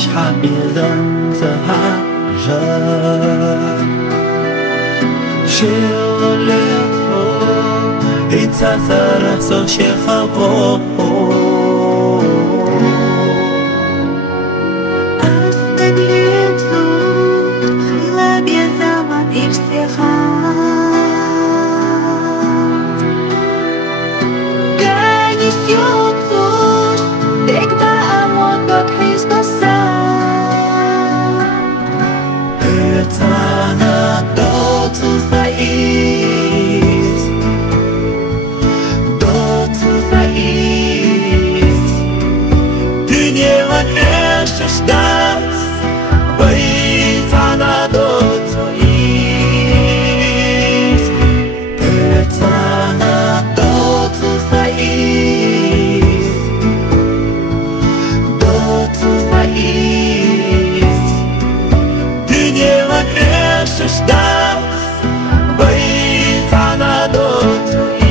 差别人则还人，写了裂缝，一擦擦的手写好过。Tanah dotu faiz, dotu faiz. Dünyanın en şaşkın, bayi tanah dotu iz. Tanah dotu faiz, dotu faiz. Dünyanın en şaşkın, bayi tanah dotu iz.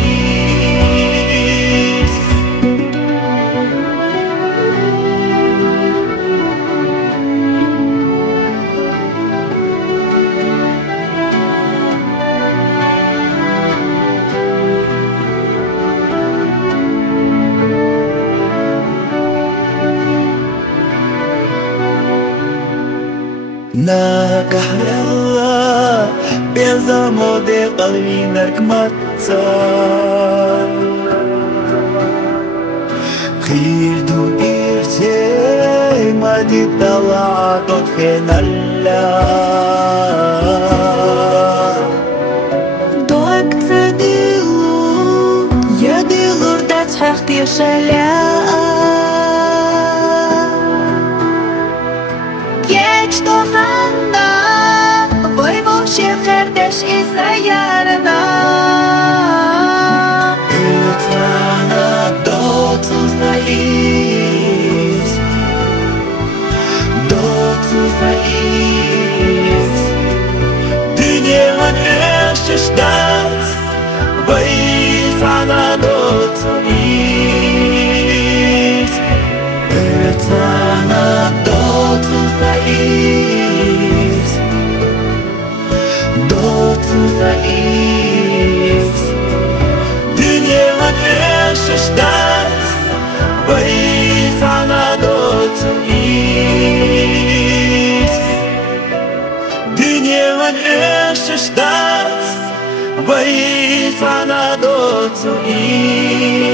Nakahrela Benza mode qalbinak matsa Khirdu irte Madid dalatot khenalla Doak tadilu Ya dilur dat haqqi shala Geç doğanda Boymuş kardeş ise yarına Tanah dotu faiz, dotu faiz. Dünyanın en şaşkın, bayi tanah dotu iz. Tanah dotu faiz, dotu faiz. Dünyanın en şaşkın, bayi tanah dotu iz. Dünyanın en şaşkın, bayi tanah dotu iz.